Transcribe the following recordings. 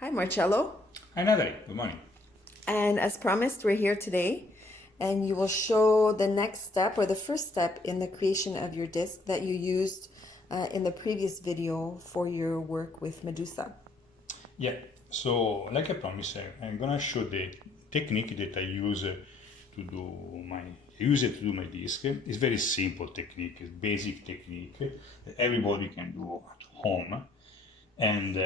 Hi, Marcello. Hi Natalie, good morning. And as promised, we're here today, and you will show the next step or the first step in the creation of your disc that you used in the previous video for your work with Medusa. Yeah, so like I promised, I'm gonna show the technique that I use to do my disc. It's very simple technique, it's basic technique that everybody can do at home. And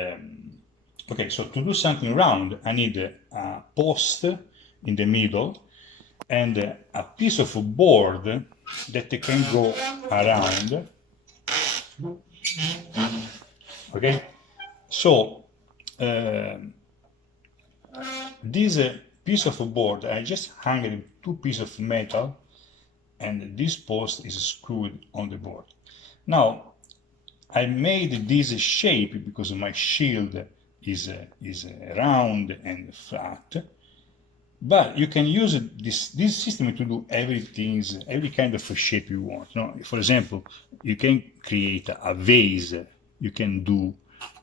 okay, so to do something round, I need a post in the middle and a piece of board that can go around. Okay, so this piece of board, I just hung it two pieces of metal, and this post is screwed on the board. Now, I made this shape because my shield is round and flat, but you can use this system to do every kind of shape you want. No? For example, you can create a vase. You can do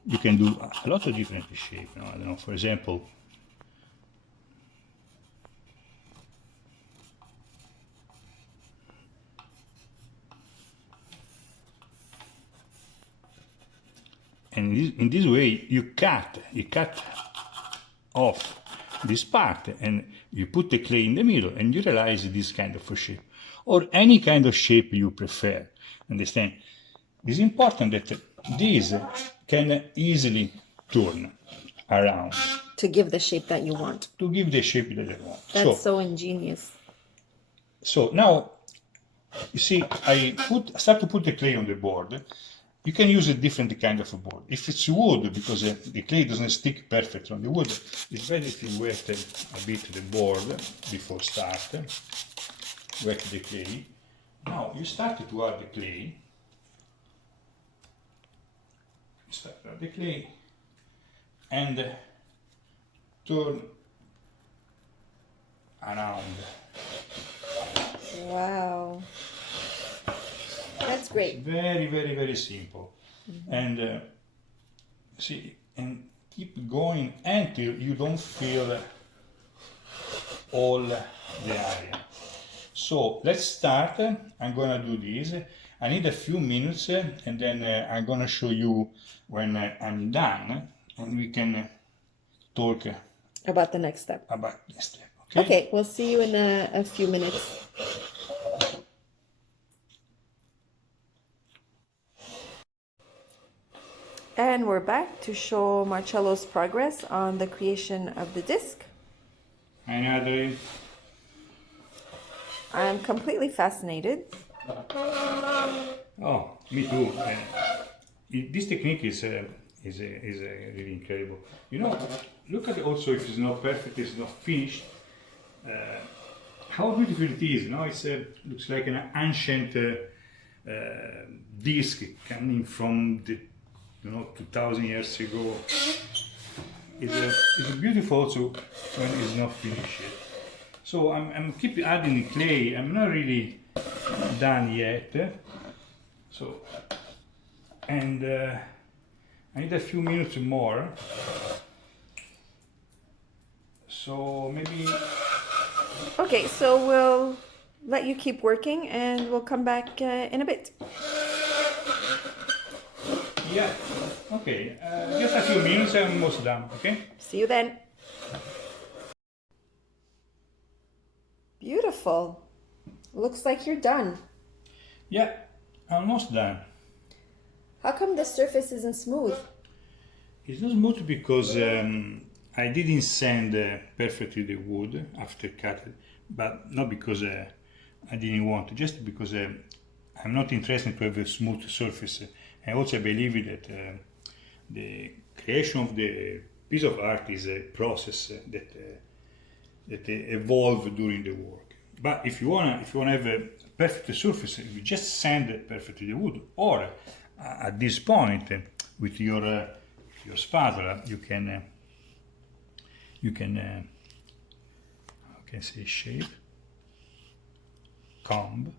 a lot of different shapes. No? I don't know. For example, and in this way you cut off this part and you put the clay in the middle and you realize this kind of shape, or any kind of shape you prefer. Understand? It's important that this can easily turn around To give the shape that you want. to give the shape that I want. That's so ingenious. So now you see I start to put the clay on the board. You can use a different kind of a board. If it's wood, because the clay doesn't stick perfectly on the wood, it's better if you wet a bit the board before start. Wet the clay. Now you start to add the clay. You start to add the clay and turn around. Wow. That's great. Very, very, very simple. And see, and keep going until you don't feel all the area. So let's start. I'm gonna do this. I need a few minutes and then I'm gonna show you when I'm done, and we can talk About the next step. about the step. Okay? Okay, we'll see you in a few minutes. And we're back to show Marcello's progress on the creation of the disc. Hi Natalie. I'm completely fascinated. Oh, me too. This technique is really incredible. You know, look at it also if it's not perfect, it's not finished. How beautiful it is! No, it looks like an ancient disc coming from the 2,000 years ago. It's beautiful also when it's not finished yet. So I'm keep adding the clay. I'm not really done yet. So, and I need a few minutes more. So maybe. Okay, so we'll let you keep working and we'll come back in a bit. Yeah, okay, just a few minutes, I'm almost done, okay? See you then. Beautiful. Looks like you're done. Yeah, almost done. How come the surface isn't smooth? It's not smooth because I didn't sand perfectly the wood after cutting, but not because I didn't want to, just because I'm not interested to have a smooth surface. And also I believe that the creation of the piece of art is a process that evolves during the work. But if you wanna have a perfect surface, you just sand perfectly the wood, or at this point with your spatula you can how can I say, shape, comb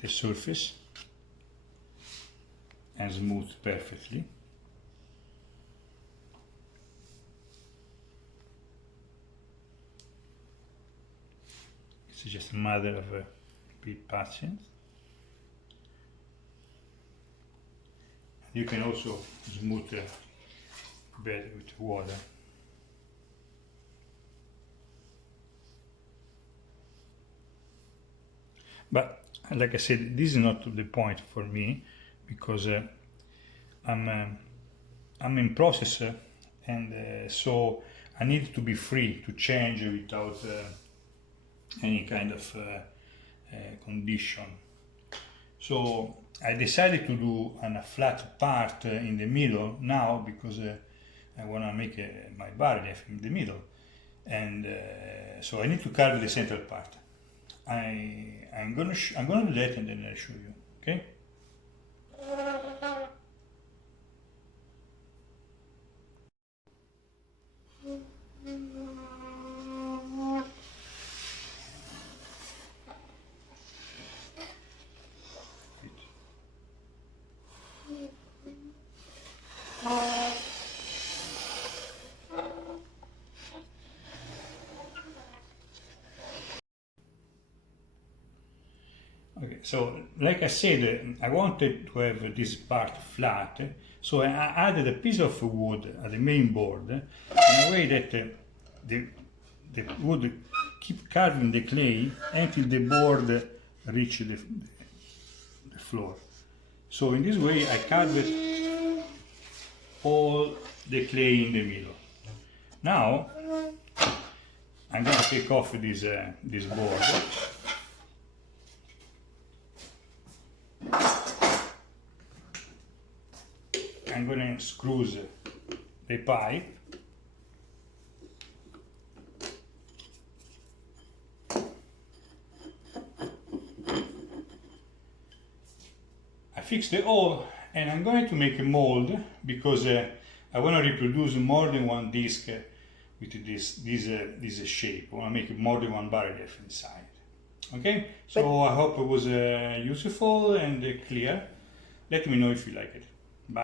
the surface and smooth perfectly. It's just a matter of be patient. You can also smooth better with water. But like I said, this is not the point for me, because I'm in process, and so I need to be free to change without any kind of condition. So I decided to do a flat part in the middle now, because I want to make my barrelief in the middle, and so I need to carve the central part. I'm gonna do that, and then I'll show you. Okay. Okay, so like I said, I wanted to have this part flat, so I added a piece of wood at the main board in a way that the wood keep carving the clay until the board reach the floor. So in this way I carved all the clay in the middle. Now I'm going to take off this board. I'm going to screw the pipe. I fixed the hole, and I'm going to make a mold, because I want to reproduce more than one disc with this shape. I want to make more than one barrelief inside. Okay, so I hope it was useful and clear. Let me know if you like it.